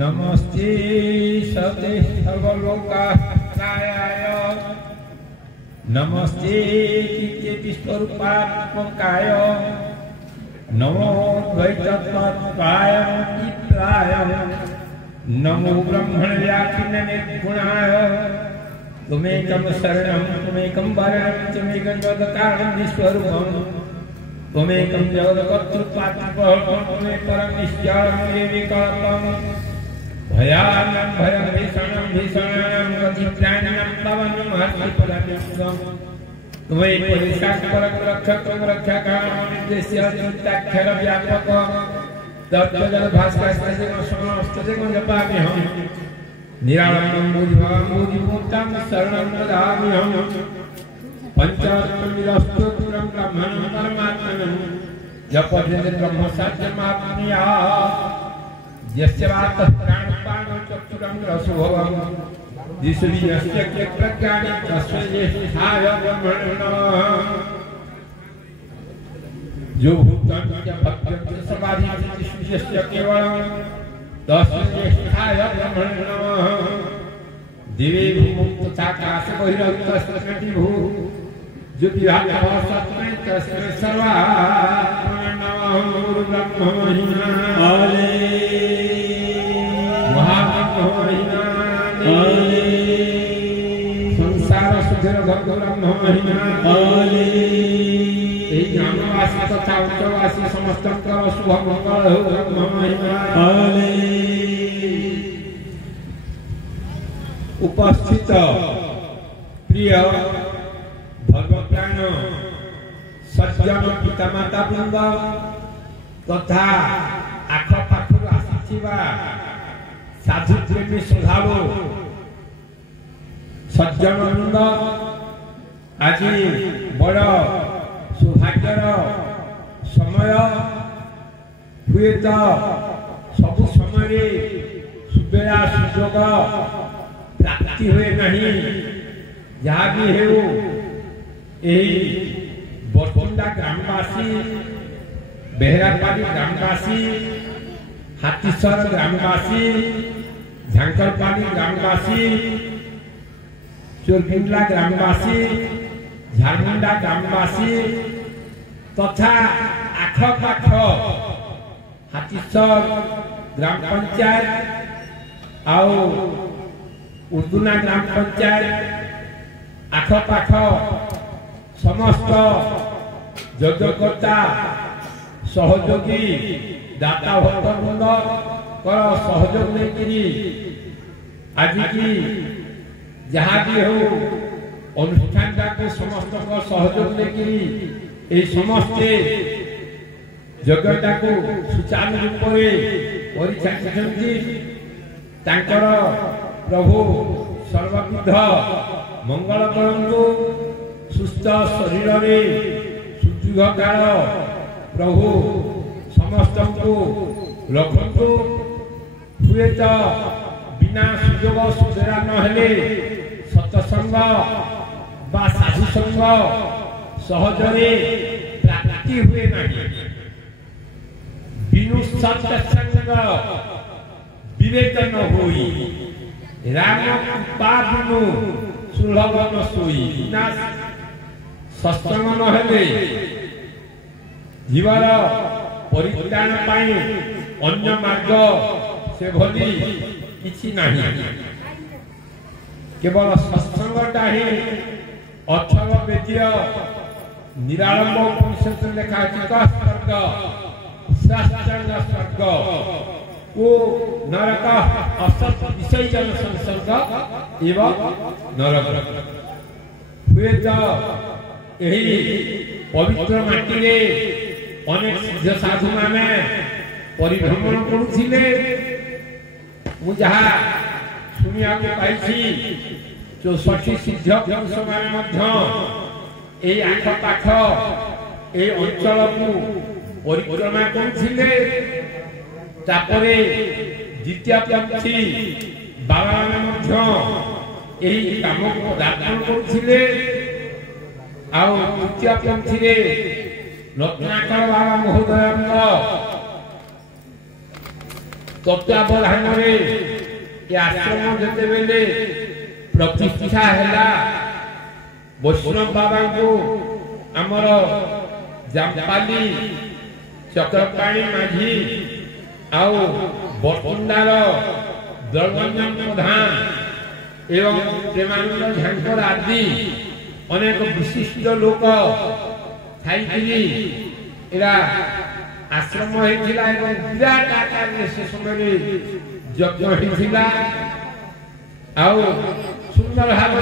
नमस्ते सते सर्वलोकाय नमस्ते चित्ते विश्वरूपात्मकाय नमो द्वैतत्वाय चित्राय नमो ब्रह्मण्याखिल निर्गुणाय त्वमेकं शरणं त्वमेकं वरणं त्वमेकं जगत्कारणं विश्वरूपं त्वमेकं जगत्कर्तृत्वात्मकं त्वमेकं परं निश्चलं निर्विकल्पं भयानं भयं भीषणं भीषणानां गतित्राणं पवनं महर्षिपदं त्वमेव परिशाकरं रक्षकं रक्षकां निर्देश्य चित्ताक्षर व्यापकं तत्त्वजलभास्करस्य समस्तजगं जपाम्यहं निरालम्बं बुद्धिभवं शरणं ददाम्यहं पंचस्तोत्रं ब्रह्मणं परमात्मनं जपते ब्रह्मसत्यमाप्नुयात् यस्य वातः प्राणपानं चक्षुरं रसोभवं दिशवियस्य प्रज्ञानं तस्मै ज्येष्ठाय ब्रह्मणे नमः जो भूतं च भक्तं समाधियस्य केवलं तस्मै ज्येष्ठाय ब्रह्मणे नमः दिवे भूमौ तथाकाश बहिरन्तस्तस्मै भू ज्योतिरात्मा तस्मै तस्मै सर्वात्मने नमः गुरु ब्रह्म महिमा आले महाब्रह्म महिमा आले संसार सुधीर ब्रह्म महिमा आले ग्रामवासी तथा उच्चवासी समस्तଙ୍କର शुभ मंगल हो ब्रह्म महिमा आले उपस्थित प्रिय धर्मप्राण सज्जन पितामाता वृंद तथा आखपाखर आसिथिबा साधु प्रेमी स्वभाव सज्जन वृंद आज बड़ सौभाग्यर समय हुए तो सबु समय सुबेला सुजोग प्राप्ति हुए नहीं जहाँ भी हो बरकुंडा ग्रामवासी बेहरापाड़ी ग्रामवासी हाथीसर ग्रामवासी झांकरपाड़ी ग्रामवासी चोरपिंडला ग्रामवासी झारमुंडा ग्रामवासी तथा आखपाख हाथीसर ग्राम पंचायत आउ उर्दुना ग्राम पंचायत आखपाख समस्त यज्ञकर्ता सहयोगी दाता भक्तवृंद सहयोग लेकिन आज की जहाँ भी हो अनुष्ठान को समस्त सहयोग लेकिन ये समस्ते यज्ञटा को सुचारू रूप में प्रभु सर्वविध मंगल करंतु सुस्थ शरीर में सुदीर्घ काल प्रभु समस्त को रखु हुए तो बिना सुजोग सुधरा नहेले सत्संग बा साधु संग सहजरे प्राप्ति हुए नहीं बिनु सत्संग विवेक न होई राम कृपा बिनु सुलभ न सोई सत्संग नहेले जीवर परित्राण पाई अन्य मार्ग से भली किछि नहीं केवल सत्संगटा ही अक्षर वेद्य निरालंब उपनिषद लेखा स्वर्ग शास्त्रांग स्वर्ग ओ नरक असत विषय जन संसर्ग एवं नरक हुए तो यही पवित्र माटी रे अनेक सिद्ध साधु माने परिभ्रमण करुथिले मु जहा सुनिया को पाइछि 64 सिद्ध पुरुष माने मध्य ए आख पाख ए अंचल को परिक्रमा करुथिले तापरे द्वितीय पंथी बाबा मध्य एही काम को दापन करुथिले आ तृतीय पंथी रे रत्नाकर बाबा महोदय तत्वावधान आश्रम जितेबले प्रतिष्ठा है वैष्णव बाबा को आमर जामपाली चक्रपाणी माझी आउ बरकुंडार दलरंजन प्रधान एवं प्रेमानंद झांकर आदि अनेक विशिष्ट लोक थाई आश्रम होता विराट आकार से समय यज्ञ होता सुंदर भाव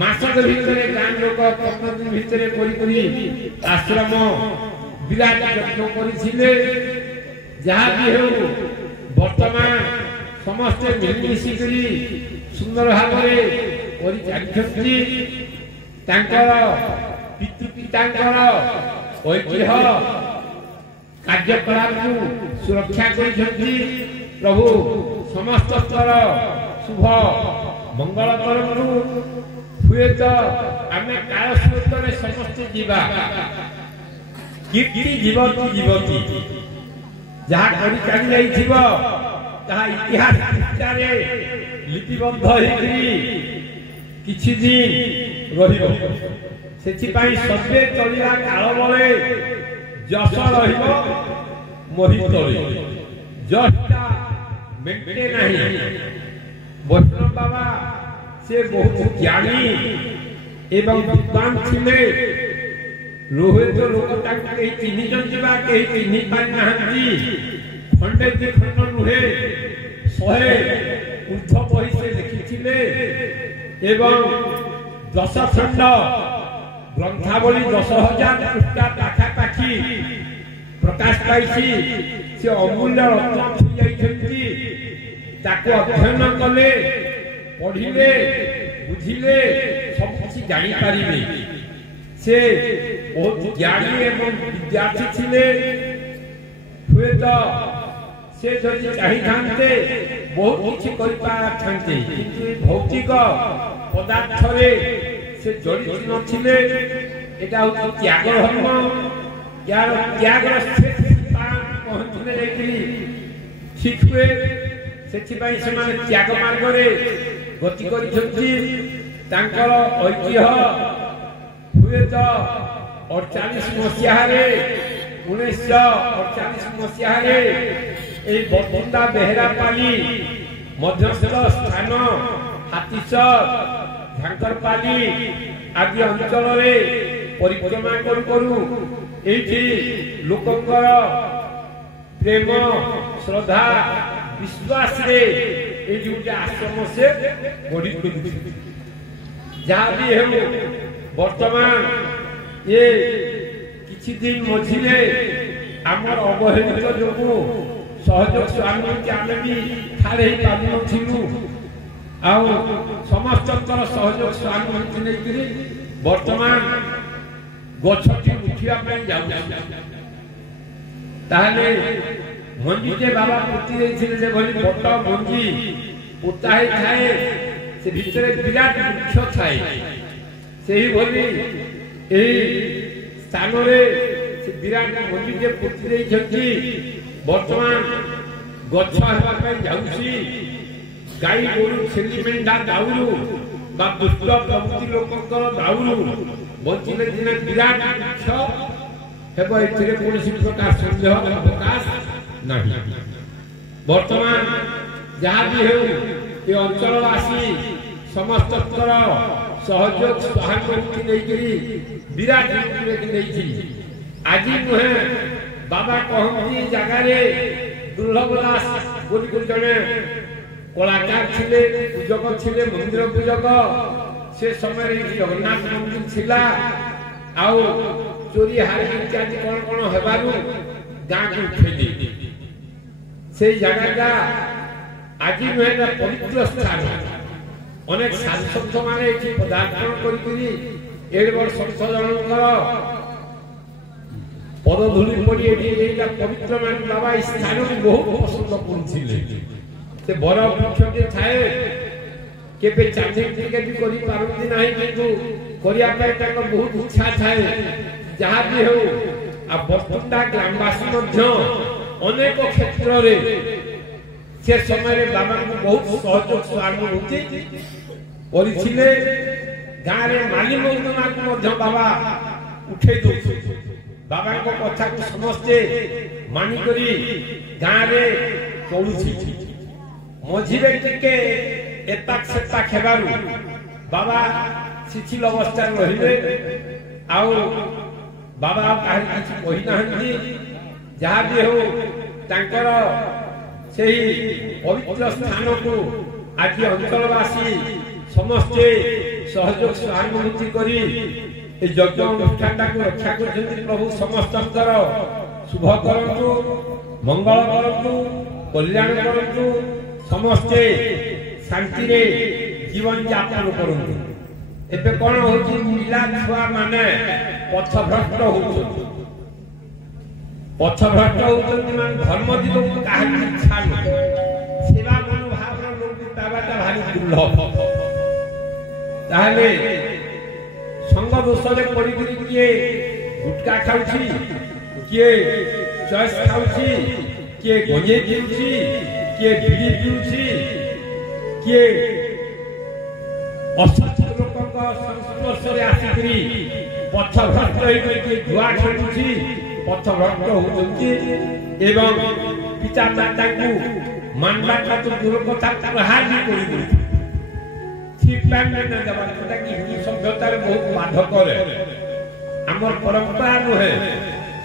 मासक भितर गाँ लोक 15 दिन भितर आश्रम विराट यज्ञ करथिले जहाँ भी हो वर्तमान समस्ते मिलमिशिकरी सुंदर भाव परिचालित पितृपितांकर ऐतिह्य कार्यकलाप सुरक्षा करिसेंती प्रभु समस्त स्तर शुभ मंगल करमु हुए तो आमे काल स्रोतरे समस्त जीवा कीर्ति जीवती जीवती जहाँ करी चली जाइथिबो ताहा इतिहास पृष्ठारे लिपिबद्ध होई किछि दिन रहिबो सेथिपाई सबे चलिया काल बळे जस रहिबो मोहित रहिबो जसटा मेंटे नाही वैष्णव बाबा से बहुत ज्ञानी एवं विद्वान थिले लोहे तो लोक ताके केही चिन्हि जंजीबा केही चिन्हि पारि नाहंती खंडे जे खंड नुहे 100 ऊर्ध बही से लिखिथिले एवं 10 खंड ग्रंथावली 10,000 पृष्ठा पाखापाखि प्रकाश पाइछि से अमूल्य रत्न थी जाइछंती ताको अध्ययन कले पढ़िले बुझिले सब किछि जानि पारिबे से बहुत ज्ञानी एवं विद्यार्थी थिले हुए तो से जदि चाहि थांते बहुत किछि करि पारथांते किंतु भौतिक पदार्थ रे से जड़ित नथिले एटा हो त्याग धर्म यार त्याग पहुँचने जाइए ठीक हुए से माने त्याग मार्ग रे गति करिसंती तांकर ऐतिह्य हुए तो 48 मसीहा रे 1948 मसीहा रे ए बरकुंडा बेहरापाली मध्यस्थ स्थान हाथीसर झांकरपाली आदि अंचल रे परिक्रमा करू करू एठी लोकंकर प्रेम श्रद्धा विश्वास रे ए जो आश्रम से गढ़ी जहाँ भी है वर्तमान ये किछि दिन मझिले आमर अवहेलित जो सहयोग स्वामी के आम भी ठाड़ हो पार्थिलु आउ समस्त सहयोग स्वामी नहीं वर्तमान गछटी उठा जाने मंजी जे बाबा पोती देते बट मंजी पोता थाए से भितर विराट वृक्ष थाए से स्थान विराट मंजी जे पोती देते वर्तमान गछ जाऊँगी गाई गोरु छेली मेंढा दाउरू बा दुष्ट प्रवृत्ति लोकंकर दाउरू बंचिले दिने विराट वृक्ष हेबो एथिरे कोनोसी प्रकार संदेह अवकाश नहीं वर्तमान जहाँ भी हो ये अंचलवासी समस्त सहयोग सहानुभूति नहीं विराट नहीं आज नुहे बाबा कहती जगार दुर्लभ दास बोली जड़े कलाकार थिले पूजक थिले मंदिर पूजक से समय जगन्नाथ मंदिर थिला आउ चोरी हारी इत्यादि कौन कौन हेबारु गाँ को उठेली से जगह आज नुहे पवित्र स्थान अनेक सांसद माने पदार्पण कर संसद पदधूली पड़ी पवित्र मान बाबा स्थान को बहुत पसंद करते बर वृक्ष थाए केबे चांदी टिकेट करि पारती नाही किंतु करिया पाए ताको बहुत इच्छा थाए जहाँ भी हो आ बरकुंडा ग्रामवासी मध्य अनेक क्षेत्र रे से समय बाबा को बहुत सहयोग सहानुभूति କରିଥିଲେ। ଗାଁରେ ମାଲି ମୌତମାକୁ ମଧ୍ୟ ବାବା ଉଠେଇ ଦଉଥିଲେ। ବାବାଙ୍କ କଥାକୁ ସମସ୍ତେ ମାନିକରି ଗାଁରେ ଚଳୁଛି। ମଝିରେ ଟିକେ ଏତାକ ସେତାକ ହେବାରୁ ବାବା ଶିଥିଳ ଅବସ୍ଥାରେ ରହିଲେ। ଆଉ ବାବା କାହାରି କିଛି କହିନାହାନ୍ତି। ଯାହା ବି ହଉ ତାଙ୍କର ସେହି ପବିତ୍ର ସ୍ଥାନକୁ ଆଜି ଅଞ୍ଚଳବାସୀ ସମସ୍ତେ ସହଯୋଗ ସହାନୁଭୂତି କରି ଏ ଯଜ୍ଞ ଅନୁଷ୍ଠାନଟାକୁ ରକ୍ଷା କରୁଛନ୍ତି। ପ୍ରଭୁ ସମସ୍ତଙ୍କର ଶୁଭ କରନ୍ତୁ, ମଙ୍ଗଳ କରନ୍ତୁ, କଲ୍ୟାଣ କରନ୍ତୁ, ସମସ୍ତେ ଶାନ୍ତିରେ ଜୀବନ ଯାପନ କରନ୍ତୁ। ଏବେ କଣ ହଉଛି, ପିଲା ଛୁଆ ମାନେ ପଥଭ୍ରଷ୍ଟ ହଉଛନ୍ତି। ପଥଭ୍ରଷ୍ଟ ହଉଛନ୍ତି ମାନେ ଧର୍ମ ଦିଗକୁ କାହାକୁ ଇଚ୍ଛା ନୁହେଁ। ସେବା ମନୋଭାବର ଲୋକ ପାଇବାଟା ଭାରି ଦୁର୍ଲଭ। ତାହେଲେ ସଙ୍ଗ ଦୋଷରେ ପଡ଼ିକରି କିଏ ଗୁଟକା ଖାଉଛି, କିଏ ଚଏସ୍ ଖାଉଛି, କିଏ ଗଞ୍ଜେଇ ପିଉଛି, କିଏ ବିଡ଼ି ପିଉଛି, କିଏ ଅସତ୍ୟ ଲୋକଙ୍କ ସଂସ୍ପର୍ଶରେ ଆସିକରି ପଥଭ୍ରଷ୍ଟ ହେଇକରି କିଏ ଜୁଆ ଖେଳୁଛି, ପଥଭ୍ରଷ୍ଟ ହଉଛନ୍ତି। ଏବଂ ପିତା ମାତାଙ୍କୁ ମାନବାଟା ତ ଦୂର କଥା, ପ୍ରହାର ବି କରିଦଉଛି। ହିନ୍ଦୁ ସଭ୍ୟତାରେ ବହୁତ ବାଧ କରେ। ଆମର ପରମ୍ପରା ନୁହେଁ।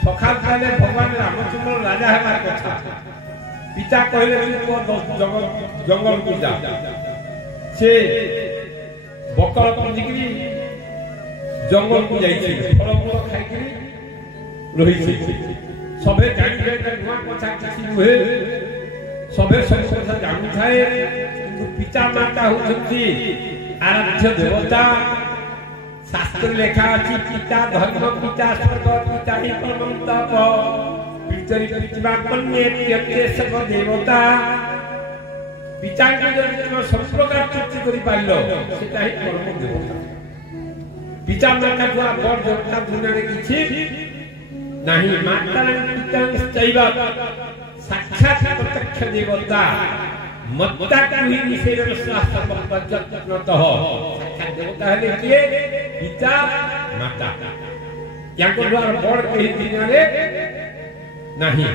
ସକାଳ କାଳେ ଭଗବାନ ରାମଚନ୍ଦ୍ର ରାଜା ହେବାର କଥା। ପିତା କହିଲେ ଜଙ୍ଗଲକୁ ଯା। ସେ ବକଳ ପିନ୍ଧିକିରି ଜଙ୍ଗଲକୁ ଯାଇଥିଲେ, ଫଳମୂଳ ଖାଇକିରି ରହିଛି। ସବେ ଜାଣିବେ ନୂଆ କଥା କିଛି ନୁହେଁ। ସବେ ସବୁ କଥା ଜାଣୁଥାଏ। କିନ୍ତୁ ପିତା ମାତା ହଉଛନ୍ତି ଆରାଧ୍ୟ ଦେବତା। ଶାସ୍ତ୍ର ଲେଖା ଅଛି, ପିତା ଧର୍ମ, ପିତା ସ୍ୱର୍ଗ, ପିତା ହିଁ ପରମତପ, ପିତରି ପିତୃମା କନ୍ୟେ ପ୍ରିୟତେ ସର୍ବ ଦେବତା। ପିତାଙ୍କୁ ଯଦି ତୁମେ ସବୁ ପ୍ରକାର ତୃପ୍ତି କରିପାରିଲ, ସେଟା ହିଁ ପରମ ଦେବତା। ପିତା ମାତାକୁ ବଡ଼ ଦେବତା ଦୁନିଆରେ କିଛି ନାହିଁ। ମାତା ପିତା ସାକ୍ଷାତ ପ୍ରତ୍ୟକ୍ଷ ଦେବତା। ମତ୍ତା ହିଁ ବିଷୟରେ ଶାସ୍ତ୍ର ପ୍ରତ୍ୟକ୍ଷତଃ ସାକ୍ଷାତ ଦେବତା ହେଲେ କିଏ? ପିତା ମାତା। ୟାଙ୍କ ଦ୍ୱାରା ବଡ଼ କେହି ଦୁନିଆରେ ନାହିଁ।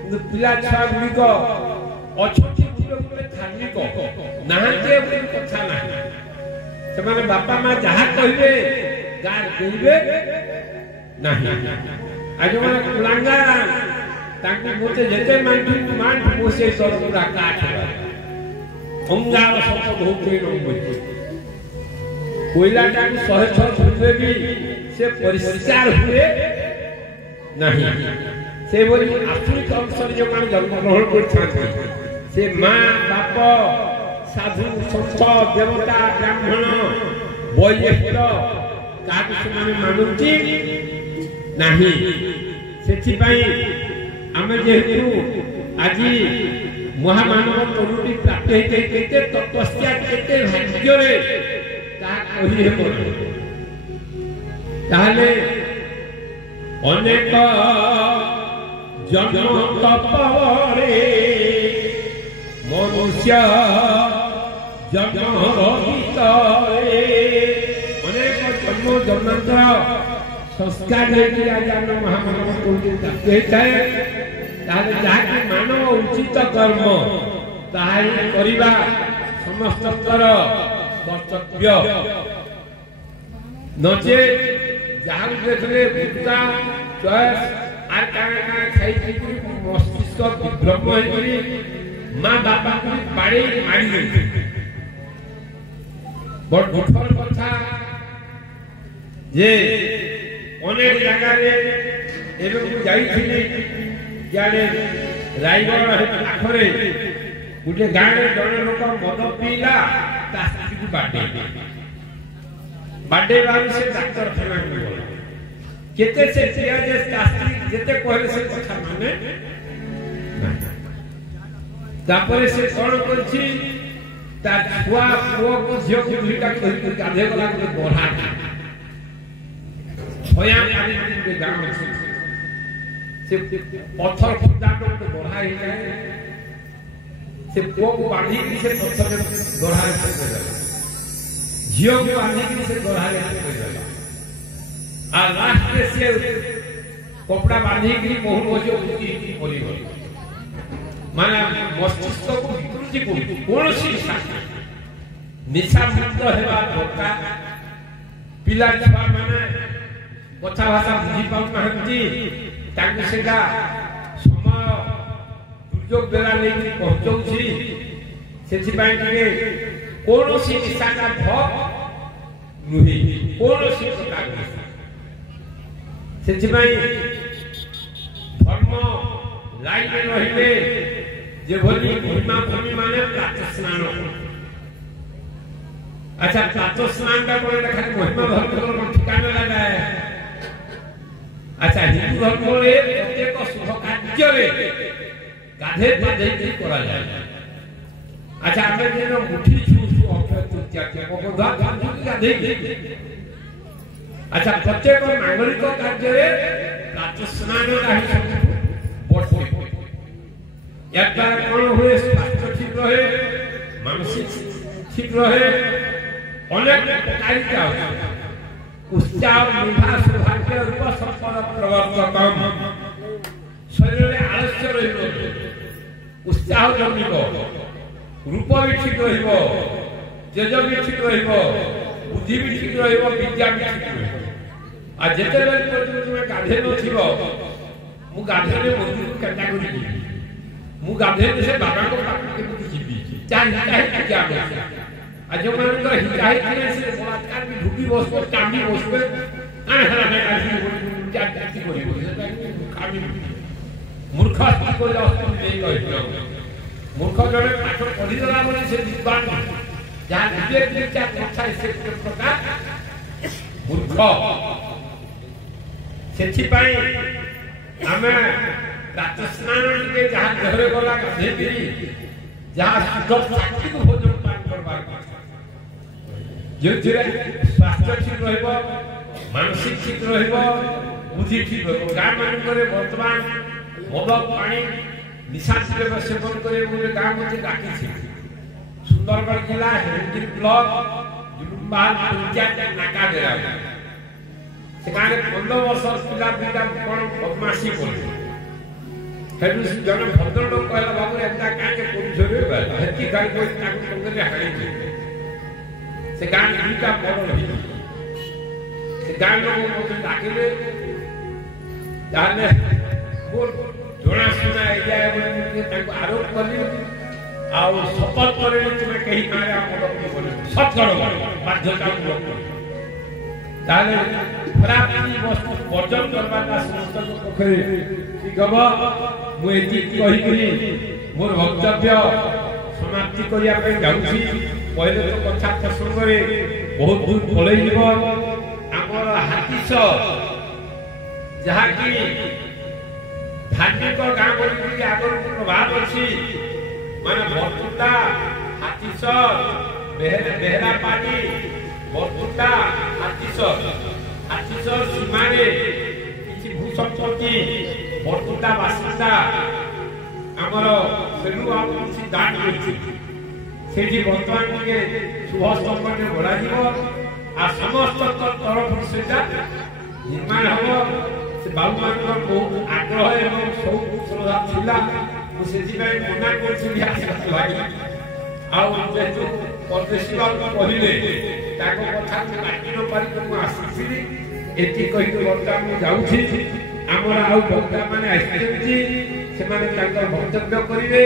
କିନ୍ତୁ ପିଲା ଛୁଆ ଗୁଡ଼ିକ ଅଛନ୍ତି ଧାର୍ମିକ, ନାହାନ୍ତି ବୋଲି କଥା ନାହିଁ। ସେମାନେ ବାପା ମା ଯାହା କହିବେ ଗାଁ କହିବେ ନାହିଁ। ଆଉ ଯୋଉମାନେ କୁଳାଙ୍ଗା, ତାଙ୍କୁ ମୋତେ ଯେତେ ମାଣ୍ଠୁ ମୁଁ ସେ ତରଫୁରା କାଠ ଅଙ୍ଗାର ଶପଥ ହଉଥିବେ। କୋଇଲାଟାକୁ 100 ଥର ଧୁଇଲେ ବି ସେ ପରିଷ୍କାର ହୁଏ ନାହିଁ। ସେଭଳି ଆସୁରିକ ଅଂଶରେ ଯେଉଁମାନେ ଜନ୍ମଗ୍ରହଣ କରିଥାନ୍ତି, ସେ ମା ବାପ ସାଧୁ ସନ୍ଥ ଦେବତା ବ୍ରାହ୍ମଣ ବୈଜ୍ଞାନିକ କାହାକୁ ସେମାନେ ମାନନ୍ତି ନାହିଁ। ସେଥିପାଇଁ ଆମେ ଯେହେତୁ ଆଜି ମହାମାନବ ତରୁଟି ପ୍ରାପ୍ତ ହେଇଯାଇ କେତେ ତପସ୍ୟା କେତେ ଭାଗ୍ୟରେ ତାହା କହିହେବ। ତାହେଲେ ଅନେକ ଜନ୍ମ ତପରେ ମନୁଷ୍ୟ ଜନ୍ମର ଭିତରେ ଅନେକ ଜନ୍ମ ଜନ୍ମାନ୍ତର ସଂସ୍କାର ହେଇକି ଆଜି ଆମ ମହାମାନବ ତରୁଟି ପ୍ରାପ୍ତ ହେଇଥାଏ। ତାହେଲେ ଯାହାକି ମାନବ ଉଚିତ କର୍ମ ତାହା ହିଁ କରିବା ସମସ୍ତଙ୍କର କର୍ତ୍ତବ୍ୟ। ନଚେତ ଯାହାକୁ ଦେଖିଲେ ଗୁଟକା ଚଏସ୍ আর কাଣା কাଣା খাই খাইকি মস্তিষ্ক বিভ্রম হয়ে মা বাপাকে বাড়ি মারি দেছে। বড় দুঃখর কথা যে অনেক জায়গায় এরকম যাইছিলি, ইয়ারে রায়গড় পাখরে গোটে গাঁরে জনে লোক মদ পিইলা তা স্ত্রীকে বাডেইবাରୁ ସେ ଡାକ୍ତରଖାନାକୁ ଗଲା। କେତେ ସେ ଝିଅ ଯେ ସ୍ତ୍ରୀ ଯେତେ କହିଲେ ସେ କଥା ମାନେ ତାପରେ ସେ କଣ କରିଛି, ତା ଛୁଆ ପୁଅକୁ ଝିଅକୁ ଦୁଇଟା କହିକି ଗାଧେଇ ଗଲା ଗୋଟେ ବଢା ଛୟା ପାଣି ଗୋଟେ ଗାଁ ଅଛି, ସେ ପଥର ଖୁଦାଟ ଗୋଟେ ବଢା ହେଇଯାଏ। से पुओ को बांधी से पत्थर दोहरा झील को बांधी से दोहरा आ लास्ट से कपड़ा बांधी बहु बजे मरी माने मस्तिष्क को विकृति को कौन सी निशा मुक्त हेबा दरकार पिला छुआ माने कथा भाषा बुझी पाउ नाहंती ताकि सेटा समय दुर्योग बेला लेके पहुंचौछि सेछि पाई के कोनोसी निशा का भोग नुही कोनोसी प्रकार सेछि पाई धर्म लाइन रहिले जे भली महिमा भूमि माने प्रातः स्नान अच्छा प्रातः स्नान का कोई खाली महिमा धर्म को ठिकाना लगा है अच्छा हिंदू धर्म रे प्रत्येक शुभ कार्य रे गाधे पाधे की करा जाए अच्छा हमें जे मुठी छू अक्षय तृतीया के को गाधे अच्छा प्रत्येक नागरिक कार्य रे प्रातः स्नान रही बढ़ते या द्वारा कौन हुए स्वास्थ्य ठीक रहे मानसिक ठीक रहे अनेक उपकारिता उत्साह मेधा सौभाग्य रूप संपन्न प्रवर्तकम शरीर में आलस्य रहिब उत्साह जमिब रूप भी ठीक रहिब तेज भी ठीक रहिब बुद्धि भी ठीक रहिब विद्या भी ठीक रहिब आ जेते बेले पर्यंत तुमे गाधे न थिबो मु गाधे मंदिर को केटा करी मु गाधे से बाबा को पाक के जीवी चाहे क्या आज मान को हिताई करे से बलात्कार भी ढुकी बसबो टांडी बसबो आ हरा में आसी जाति करी खामी मूर्ख आस्ति को अस्तम नहीं कहिलो मूर्ख जने पाठ पढ़ी दला बोली से विद्वान जहां विवेक विचार अच्छा से प्रकार मूर्ख सेछि पाई हमें प्रातः स्नान के जहां घरे गला गाधे गिरी जहां शुद्ध सात्विक भोजन पान करबार जो स्वास्थ्य ठीक रहिबो मानसिक ठीक रहिबो बुद्धि ठीक रहिबो गां मान करे वर्तमान मद पानी निशा द्रव्य सेवन करे बोले गां मते डाकी छी सुंदरगढ़ जिला हेंदिर ब्लॉक जुलुम्बाल पंचायत नाका देरा सेखाने 15 वर्ष पिला पिला कोन बदमाशी करे हेतु जन भद्र लोग कहला बाबू एता काके पुरुष रे हेती गाय को ताकू संगे हाड़ी से गान दुटा बड़ रही से गान लोग मते डाकिले जाने मोर जोना सुना जाय बोले ताकू आरोप करली आ शपथ करे तुमे कही मारे हमरो बोले सत करो बाध्यता पूर्ण ताले प्राप्ति वस्तु वर्जन करबाटा समस्त पोखरे ठीक हबो मु एति कहि करी मोर वक्तव्य समाप्ति करिया पे जाउछी पहिले तो कथा प्रसंग रे बहुत दूर पळै जीव हमर हातीस जहा कि धार्मिक गां बोली आगर प्रभाव अछि माने बरतुंडा हातीस बेहरा पानी बरतुंडा हातीस सीमारे किछि भूसंपत्ति बरतुंडा बासिंदा हमर सेलु आ किछि दान करछि सेठी वर्तमान के शुभ संपन्न बढा जीव आ समस्त तरफ सेटा निर्माण हो से बाबू मानकर बहुत आग्रह एवं सब श्रद्धा थिला मु सेठी भाई मना करछि भाई आ जेतु परदेशी बाबू कहिले ताको कथा काटी न पारि को आसीछि एति कहि के वर्तमान मु जाउछि हमर आउ भक्ता माने आइछि से माने ताकर वक्तव्य करिवे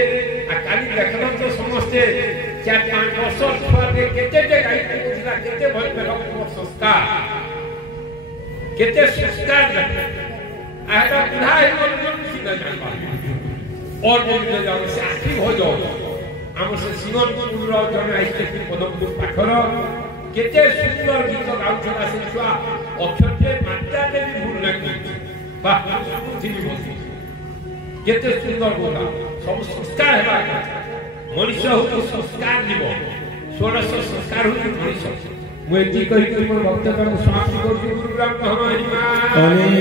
आ काली देखलो तो समस्ते 4-5 वर्ष छुआ के केते गाई पुछला केते भय बेलक संस्कार केते संस्कार आटा बुढ़ाई मन सीधा जान और बोलते जाओ से आखिर हो जाओ हम से सिंगनपुर रो जने आइते कि पदमपुर पाखर केते सुंदर गीत गाउछला से छुआ अक्षरते मात्रा दे भी भूल नहीं बा सुनी बसी केते सुंदर बोला सब संस्कार हेबा मनुष्य हो संस्कार जीव 16 संस्कार हो मनुष्य मु एति कहि के मोर वक्तव्य को समाप्त करू गुरु राम कहम महिमा आमीन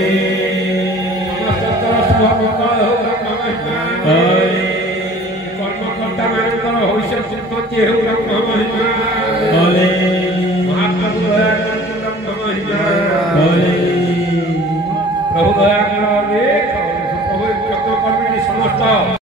कर्म कर्ता मान ଶ୍ରୀମତୀ ହେଉ ବ୍ରହ୍ମ ମହିମା ମହାପ୍ରଭୁ ଦୟା କରନ୍ତୁ ବ୍ରହ୍ମ ମହିମା ପ୍ରଭୁ ଦୟା କର ପ୍ରଭୁ କର୍ମିଣୀ ସମସ୍ତ